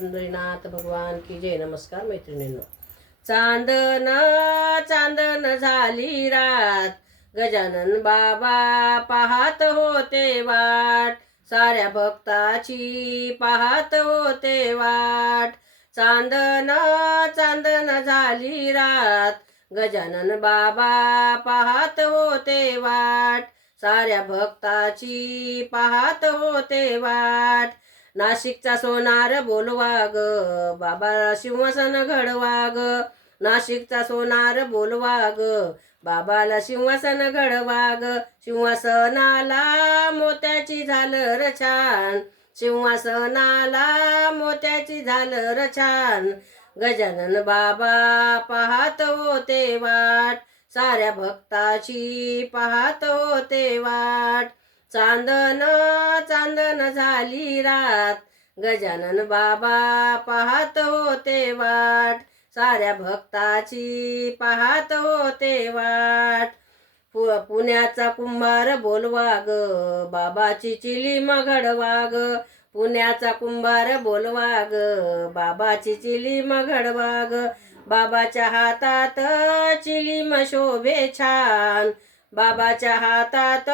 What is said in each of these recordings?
चंद्रीनाथ भगवान की जय. नमस्कार मैत्रिणींनो. चांदन चांदन झाली रात. गजानन बाबा पाहत होते वाट. साऱ्या भक्ताची पाहत होते वाट. चांदन चांदन झाली रात. गजानन बाबा पाहत होते वाट. साऱ्या भक्ताची पाहत होते वाट. नाशिकचा सोनार बोलवा ग बाबा सिंहासन घडवा ग नाशिकचा सोनार बोलवा ग बाबाला सिंहासन घडवा ग सिंहासनाला मोत्याची झालर छान. सिंहासनाला मोत्याची झालर छान. गजानन बाबा पाहत होते वाट. साऱ्या भक्ताची पाहत होते वाट. चांदन चांदन झाली रात. गजानन बाबा पाहत होते वाट. साऱ्या भक्ताची पाहत होते वाट. पु पुण्याचा कुंभार बोलवा ग बाबाची चिली घडवा ग पुण्याचा कुंभार बोलवा ग बाबाची चिलीम घडवा ग बाबाच्या हातात चिलीम शोभे छान. बाबाच्या हातात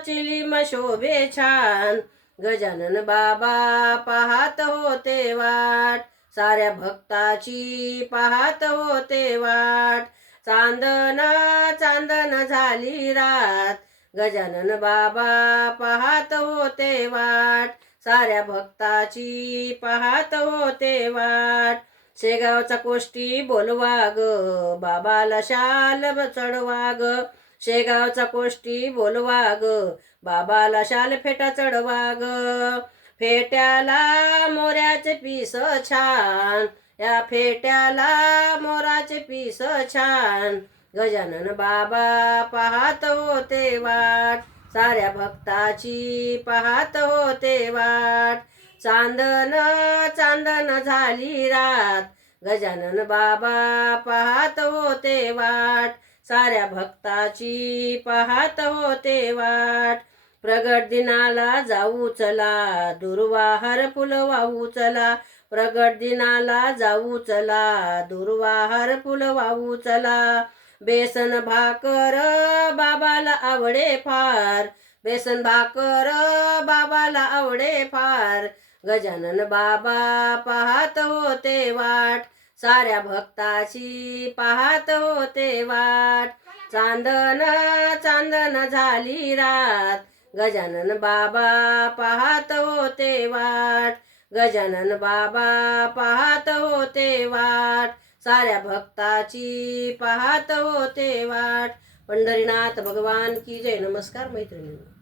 चिलीम शोभे छान. गजानन बाबा पाहत होते वाट. साऱ्या भक्ताची पाहत होते वाट. चांदना चांदन झाली रात. गजानन बाबा पाहत होते वाट. साऱ्या भक्ताची पाहत होते वाट. शेगावचा कोष्टी बोलवा ग बाबाला शाल चढवा ग शेगावचा कोष्टी बोलवा ग बाबाला शाल फेटा चढवा ग फेट्याला मोऱ्याचे पीस छान या फेट्याला मोराचे पीस छान. गजानन बाबा पाहत होते वाट साऱ्या भक्ताची पाहत होते वाट. चांदन चांदन झाली रात गजानन बाबा पाहत होते वाट. साऱ्या भक्ताची पाहत होते वाट. प्रगट दिनाला जाऊ चला दुर्वाहार फुल वाहू चला. प्रगट दिनाला जाऊ चला दुर्वाहार फुल वाहू चला. बेसन भाकर बाबाला आवडे फार. बेसन भाकर बाबाला आवडे फार. गजानन बाबा पाहत होते वाट. साऱ्या भक्ताची पाहत होते वाट. चांदन चांदन झाली रात. गजानन बाबा पाहत होते वाट. गजानन बाबा पाहत होते वाट. साऱ्या भक्ताची पाहत होते वाट. पंढरीनाथ भगवान की जय. नमस्कार मैत्रिणी